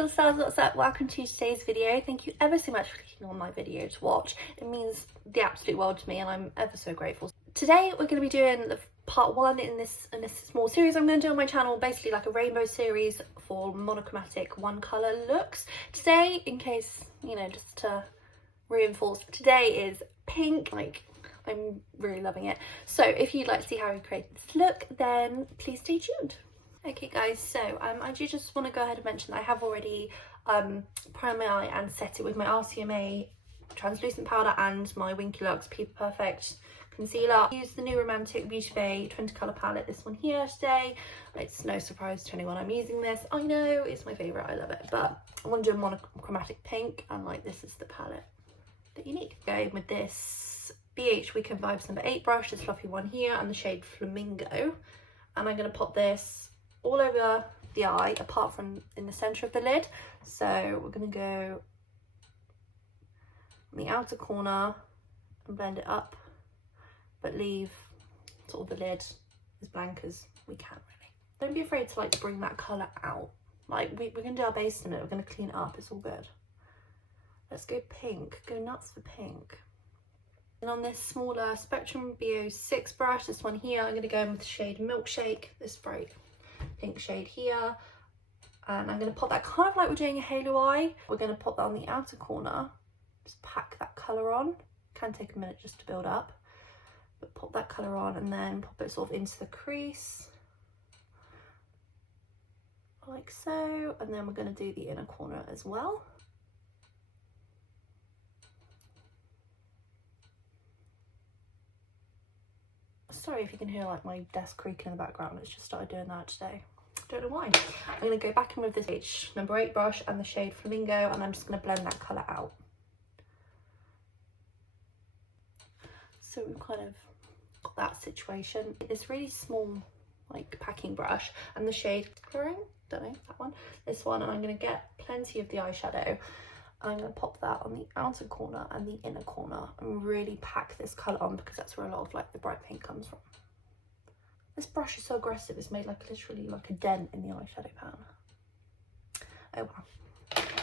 little stars, what's up? Welcome to today's video. Thank you ever so much for clicking on my video to watch. It means the absolute world to me and I'm ever so grateful. Today we're going to be doing the part 1 in this small series I'm going to do on my channel, basically like a rainbow series for monochromatic one colour looks. Today, in case, you know, just to reinforce, today is pink. Like, I'm really loving it. So if you'd like to see how I create this look, then please stay tuned. Okay guys, so I do just want to go ahead and mention that I have already primed my eye and set it with my RCMA translucent powder and my Winky Lux People Perfect concealer. I used the new Romantic Beauty Bay 20 colour palette, this one here today. It's no surprise to anyone I'm using this. I know, it's my favourite, I love it, but I want to do a monochromatic pink and like this is the palette that you need. Going with this BH Weekend Vibes number 8 brush, this fluffy one here, and the shade Flamingo. And I'm going to pop this all over the eye apart from in the centre of the lid. So we're going to go on the outer corner and blend it up, but leave sort of the lid as blank as we can really. Don't be afraid to like bring that colour out. Like we're going to do our base in it, we're going to clean it up, it's all good. Let's go pink, go nuts for pink. And on this smaller Spectrum BO6 brush, this one here, I'm going to go in with the shade Milkshake, this bright pink shade here, and I'm going to pop that kind of like we're doing a halo eye. We're going to pop that on the outer corner, just pack that colour on. Can take a minute just to build up, but pop that colour on and then pop it sort of into the crease like so, and then we're going to do the inner corner as well. Sorry if you can hear like my desk creaking in the background, it's just started doing that today. Don't know why. I'm going to go back in with this BH number 8 brush and the shade Flamingo, and I'm just going to blend that colour out. So we've kind of got that situation. This really small like packing brush and the shade Coloring, don't know, that one, this one, and I'm going to get plenty of the eyeshadow. I'm going to pop that on the outer corner and the inner corner and really pack this colour on because that's where a lot of like the bright pink comes from. This brush is so aggressive, it's made like literally like a dent in the eyeshadow pan. Oh wow.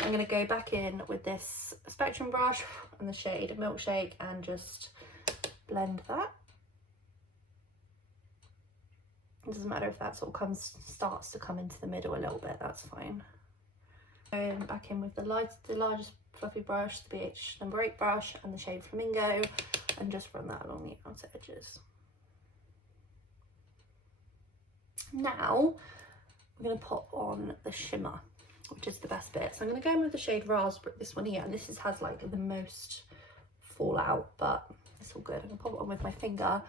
I'm going to go back in with this Spectrum brush and the shade Milkshake and just blend that. It doesn't matter if that sort of starts to come into the middle a little bit, that's fine. Going back in with the largest fluffy brush, the BH number 8 brush and the shade Flamingo, and just run that along the outer edges. Now we're going to pop on the shimmer, which is the best bit. So I'm going to go in with the shade Raspberry, this one here, and this has like the most fallout, but it's all good. I'm going to pop it on with my finger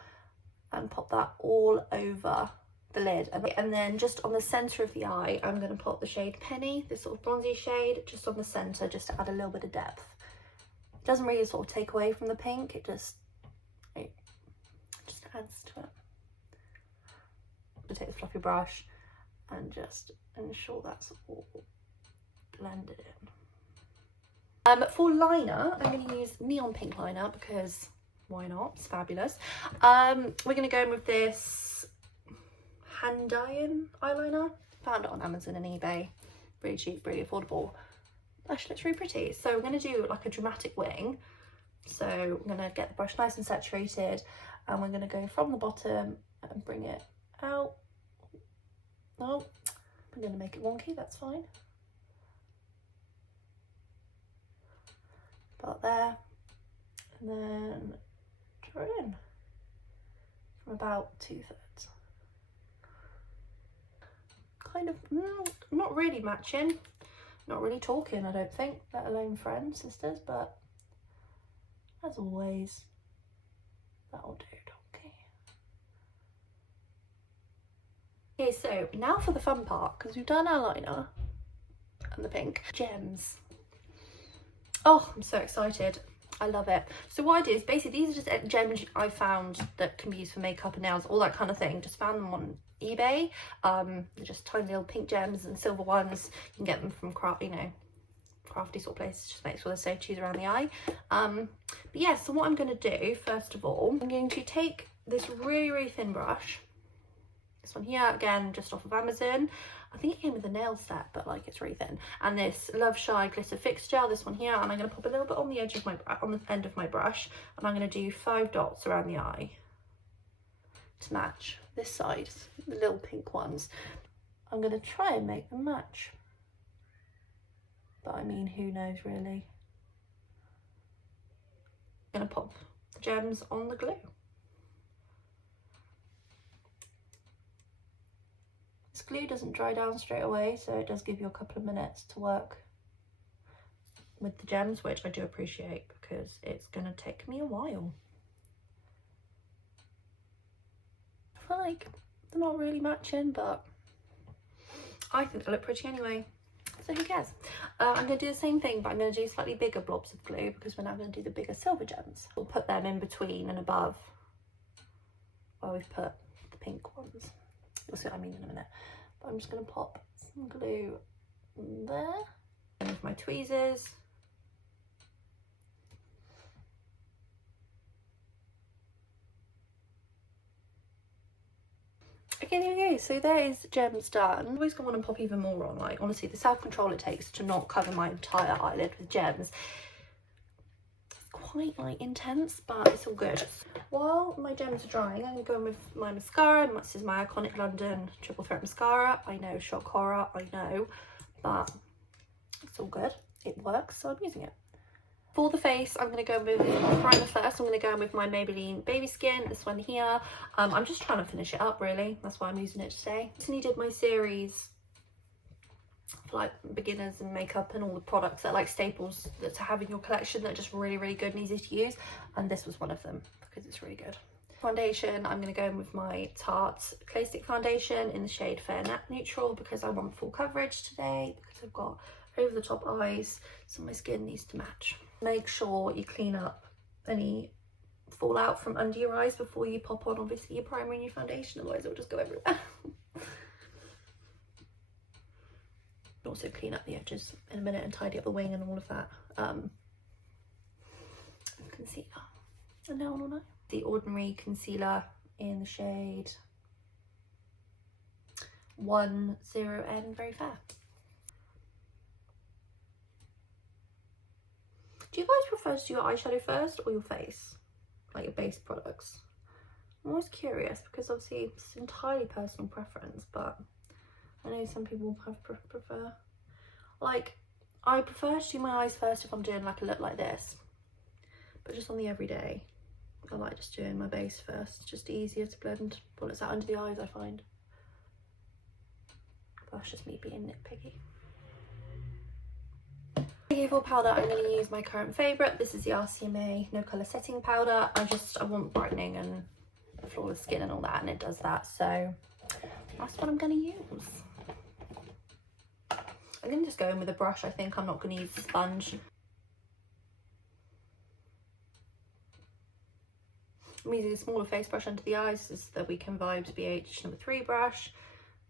and pop that all over the lid, and then just on the centre of the eye I'm going to put the shade Penny, this sort of bronzy shade, just on the centre, just to add a little bit of depth. It doesn't really sort of take away from the pink, it just adds to it. I'm going to take the fluffy brush and just ensure that's all blended in. For liner I'm going to use neon pink liner because why not, it's fabulous. We're going to go in with this Handayan eyeliner. Found it on Amazon and eBay. Really cheap, really affordable. Actually, it's really pretty. So we're going to do like a dramatic wing. So we're going to get the brush nice and saturated, and we're going to go from the bottom and bring it out. Oh, I'm going to make it wonky, that's fine. About there. And then draw it in from about 2/3. Kind of not really matching, not really talking, I don't think, let alone friends, sisters, but as always that'll do. Okay, so now for the fun part, because we've done our liner and the pink gems. Oh, I'm so excited, I love it. So what I do is basically these are just gems I found that can be used for makeup and nails, all that kind of thing. Just found them on eBay. They're just tiny little pink gems and silver ones. You can get them from crafty sort of places. Just make sure they're safe to use around the eye. But yeah, so what I'm going to do first of all, I'm going to take this really thin brush, this one here, again just off of Amazon, I think it came with a nail set, but like it's really thin. And this Love Shy Glitter Fix Gel, this one here, and I'm going to pop a little bit on the edge of my, on the end of my brush, and I'm going to do 5 dots around the eye to match this side, the little pink ones. I'm going to try and make them match, but I mean, who knows really. I'm going to pop the gems on the glue. This glue doesn't dry down straight away, so it does give you a couple of minutes to work with the gems, which I do appreciate because it's going to take me a while. I feel like they're not really matching, but I think they look pretty anyway, so who cares. I'm going to do the same thing, but I'm going to do slightly bigger blobs of glue because we're now going to do the bigger silver gems. We'll put them in between and above where we've put the pink ones. You'll see what I mean in a minute. But I'm just going to pop some glue there. And with my tweezers. Okay, there we go. So there is gems done. I'm always going to want to pop even more on. Like, honestly, the self-control it takes to not cover my entire eyelid with gems, it's quite like intense, but it's all good. While my gems are drying, I'm going to go in with my mascara. This is my Iconic London Triple Threat Mascara. I know, shock horror, I know, but it's all good. It works, so I'm using it. For the face, I'm going to go with primer first. I'm going to go in with my Maybelline Babyskin, this one here. I'm just trying to finish it up, really. That's why I'm using it today. I recently did my series for like beginners and makeup and all the products that are like staples that to have in your collection that are just really, really good and easy to use. And this was one of them because it's really good. Foundation, I'm going to go in with my Tarte Clay Stick Foundation in the shade Fair Nap Neutral because I want full coverage today, because I've got over the top eyes, so my skin needs to match. Make sure you clean up any fallout from under your eyes before you pop on obviously your primer and your foundation, otherwise it will just go everywhere. Also clean up the edges in a minute and tidy up the wing and all of that. Concealer, and now on the Ordinary concealer in the shade 10N, very fair. Do you guys prefer to do your eyeshadow first or your face, like your base products? I'm always curious because obviously it's entirely personal preference, but I know some people have prefer. Like, I prefer to do my eyes first if I'm doing like a look like this, but just on the everyday, I like just doing my base first. It's just easier to blend bullets out under the eyes, I find. That's just me being nitpicky. For powder, I'm going to use my current favourite. This is the RCMA No Colour Setting Powder. I want brightening and flawless skin and all that, and it does that, so that's what I'm going to use. I'm going to just go in with a brush. I think I'm not going to use the sponge. I'm using a smaller face brush under the eyes. This is the Weekend Vibes BH number 3 brush.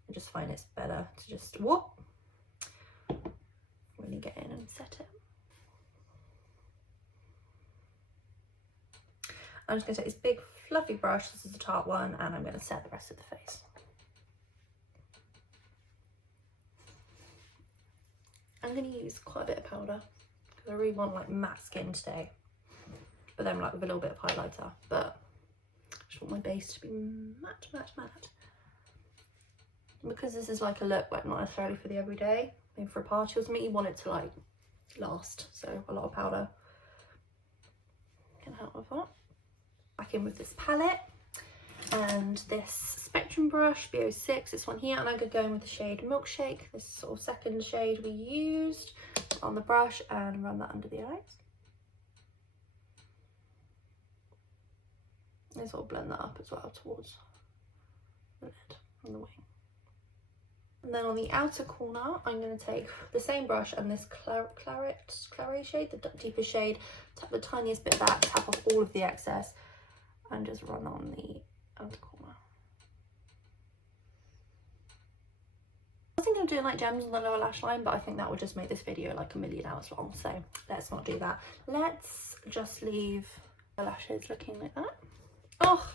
I just find it's better to just really get in and set it. I'm just going to take this big fluffy brush, this is the Tarte one, and I'm going to set the rest of the face. I'm going to use quite a bit of powder because I really want like matte skin today, but then like with a little bit of highlighter, but I just want my base to be matte. And because this is like a look, like not necessarily for the everyday, maybe for a party or something, you want it to like last, so a lot of powder can help with that. Back in with this palette and this Spectrum brush, B06, this one here, and I'm going to go in with the shade Milkshake, this sort of second shade we used on the brush, and run that under the eyes. And sort of blend that up as well towards the lid and the wing. And then on the outer corner, I'm going to take the same brush and this claret shade, the deepest shade, tap the tiniest bit of that, tap off all of the excess, and just run on the outer corner. I was thinking of doing like gems on the lower lash line, but I think that would just make this video like a million hours long, so let's not do that. Let's just leave the lashes looking like that. Oh,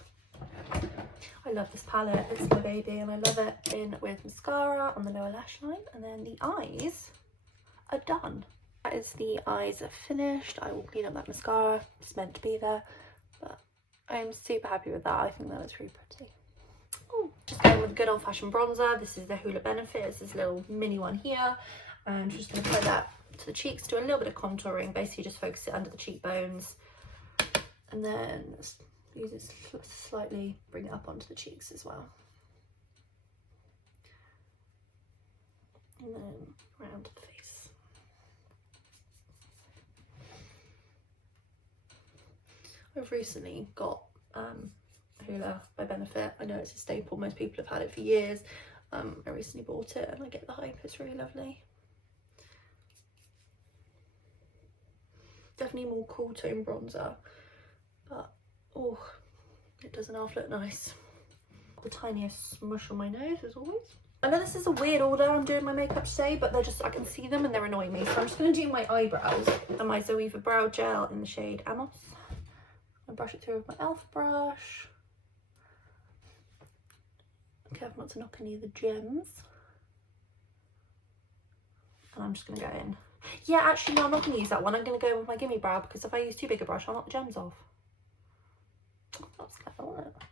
I love this palette, it's my baby, and I love it in with mascara on the lower lash line, and then the eyes are done. That is the eyes are finished. I will clean up that mascara, it's meant to be there, but I'm super happy with that. I think that looks really pretty. Ooh, just going with a good old-fashioned bronzer. This is the Hoola Benefit, it's this little mini one here, and just going to apply that to the cheeks, do a little bit of contouring, basically just focus it under the cheekbones, and then use it slightly, bring it up onto the cheeks as well, and then around the face. I've recently got Hoola by Benefit. I know it's a staple, most people have had it for years. I recently bought it and I get the hype, it's really lovely. Definitely more cool tone bronzer, but oh, it doesn't half look nice. The tiniest smush on my nose as always. I know this is a weird order I'm doing my makeup today, but they're just, I can see them and they're annoying me. So I'm just going to do my eyebrows and my Zoeva Brow Gel in the shade Amos. I brush it through with my e.l.f. brush. Be careful not to knock any of the gems. And I'm just going to go in. Yeah, actually, no, I'm not going to use that one. I'm going to go in with my Gimme Brow, because if I use too big a brush, I'll knock the gems off. That's clever, isn't it?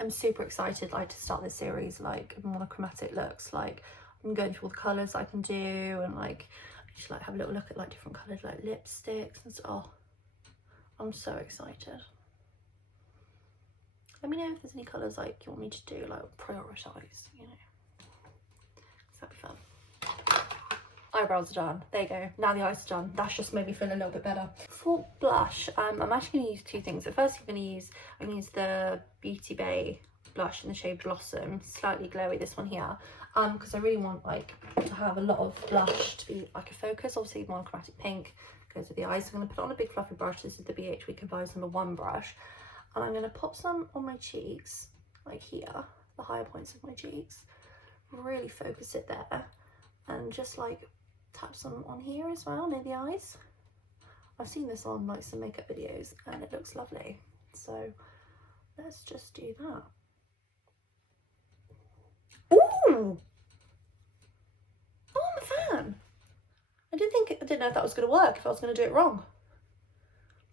I'm super excited, like, to start this series, like, monochromatic looks. Like, I'm going through all the colours I can do, and, like, I just, like, have a little look at, like, different coloured, like, lipsticks and stuff. Oh, I'm so excited. Let me know if there's any colours, like, you want me to do, like, prioritise, you know. That'd be fun. Eyebrows are done. There you go. Now the eyes are done. That's just made me feel a little bit better. For blush, I'm actually going to use two things. At first, I'm going to use the Beauty Bay blush in the shade Blossom, slightly glowy. This one here, because I really want like to have a lot of blush to be like a focus. Obviously, monochromatic pink goes with the eyes. So I'm going to put on a big fluffy brush. This is the BH Week Advice #1 brush, and I'm going to pop some on my cheeks, like here, the higher points of my cheeks. Really focus it there, and just like tap some on here as well near the eyes. I've seen this on like some makeup videos and it looks lovely, so let's just do that. Ooh! Oh, I'm a fan. I didn't know if that was going to work, if I was going to do it wrong.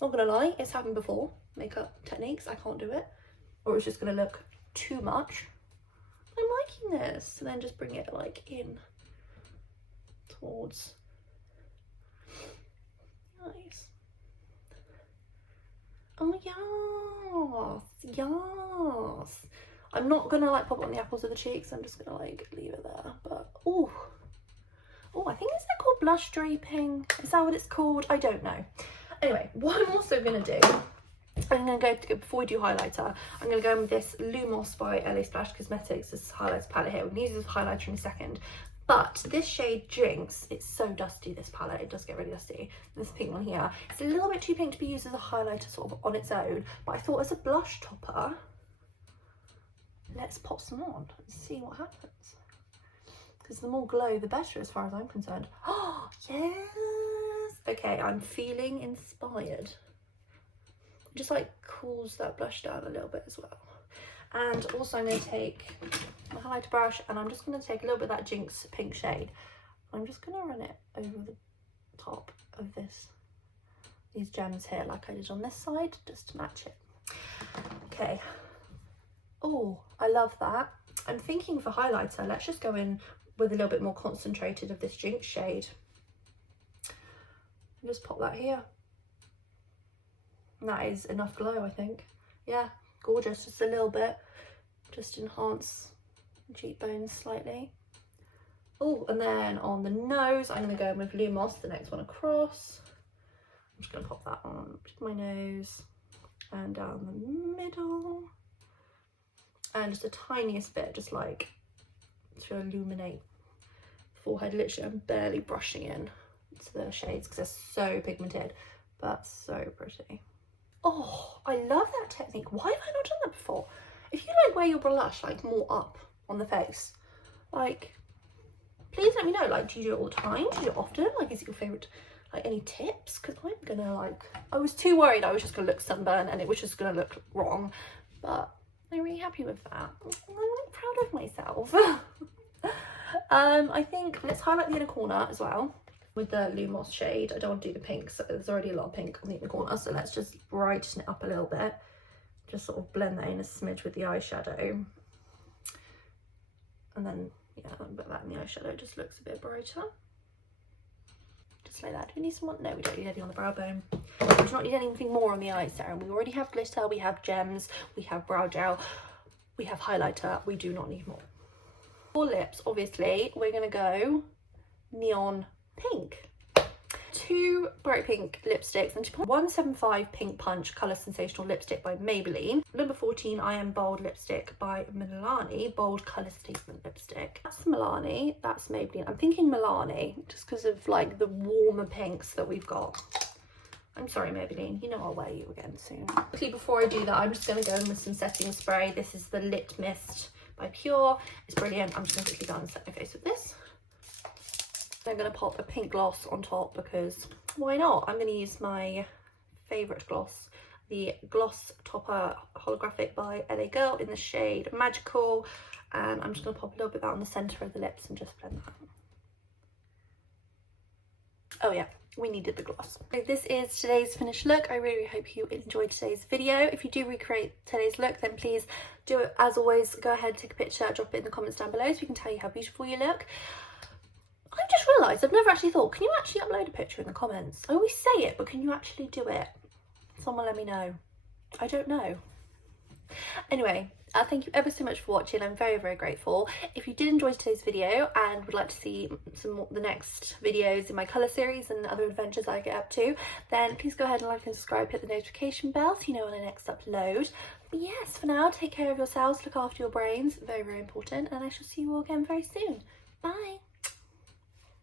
Not gonna lie, it's happened before. Makeup techniques, I can't do it, or it's just going to look too much. I'm liking this. And then just bring it like in towards nice. Oh yes, yes. I'm not gonna like pop it on the apples of the cheeks. I'm just gonna like leave it there. But oh, I think is that called blush draping? Is that what it's called? I don't know. Anyway, what I'm also gonna do, I'm going to go, before we do highlighter, I'm going to go in with this Lumos by LaSplash Cosmetics, this highlighter palette here. We're going to use this highlighter in a second. But this shade Jinx, it's so dusty, this palette. It does get really dusty. This pink one here, it's a little bit too pink to be used as a highlighter sort of on its own. But I thought as a blush topper, let's pop some on and see what happens. Because the more glow, the better as far as I'm concerned. Oh, yes! Okay, I'm feeling inspired. Just like cools that blush down a little bit as well. And also I'm going to take my highlighter brush and I'm just going to take a little bit of that Jinx pink shade. I'm just going to run it over the top of these gems here like I did on this side, just to match it. Okay. Oh, I love that. I'm thinking for highlighter, let's just go in with a little bit more concentrated of this Jinx shade. And just pop that here. And that is enough glow, I think. Yeah, gorgeous, just a little bit. Just enhance the cheekbones slightly. Oh, and then on the nose, I'm going to go in with Lumos, the next one across. I'm just going to pop that on my nose and down the middle. And just the tiniest bit, just like to illuminate the forehead. Literally, I'm barely brushing in to the shades because they're so pigmented, but so pretty. Oh, I love that technique. Why have I not done that before? If you like wear your blush like more up on the face, like please let me know. Like, do you do it all the time? Do you do it often? Like, is it your favorite like any tips, because I'm gonna like, I was too worried I was just gonna look sunburned and it was just gonna look wrong, but I'm really happy with that. I'm like proud of myself. I think let's highlight the inner corner as well with the Lumos shade. I don't want to do the pink, so there's already a lot of pink on the inner corner, so let's just brighten it up a little bit. Just sort of blend that in a smidge with the eyeshadow, and then yeah, a bit of that in the eyeshadow just looks a bit brighter. Just like that. Do we need some more? No, we don't need any on the brow bone. We do not need anything more on the eye serum. We already have glitter, we have gems, we have brow gel, we have highlighter. We do not need more. For lips, obviously, we're going to go neon pink. 2 bright pink lipsticks and 175 Pink Punch Colour Sensational lipstick by Maybelline. Number 14 I Am Bold lipstick by Milani, bold colour statement lipstick. That's Milani, that's Maybelline. I'm thinking Milani just because of like the warmer pinks that we've got. I'm sorry Maybelline, you know I'll wear you again soon. Quickly before I do that, I'm just going to go in with some setting spray. This is the Lit Mist by Pure. It's brilliant. I'm just going to quickly go and set my face with this. I'm going to pop a pink gloss on top because why not? I'm going to use my favourite gloss, the Gloss Topper Holographic by LA Girl in the shade Magical, and I'm just going to pop a little bit of that on the centre of the lips and just blend that. Oh yeah, we needed the gloss. So this is today's finished look. I really hope you enjoyed today's video. If you do recreate today's look, then please do it as always. Go ahead, take a picture, drop it in the comments down below so we can tell you how beautiful you look. I just realised I've never actually thought, can you actually upload a picture in the comments? I always say it, but can you actually do it? Someone let me know. I don't know. Anyway, thank you ever so much for watching. I'm very, very grateful. If you did enjoy today's video and would like to see some more, the next videos in my colour series and other adventures I get up to, then please go ahead and like and subscribe, hit the notification bell so you know when I next upload. But yes, for now, take care of yourselves, look after your brains, very, very important, and I shall see you all again very soon. Bye!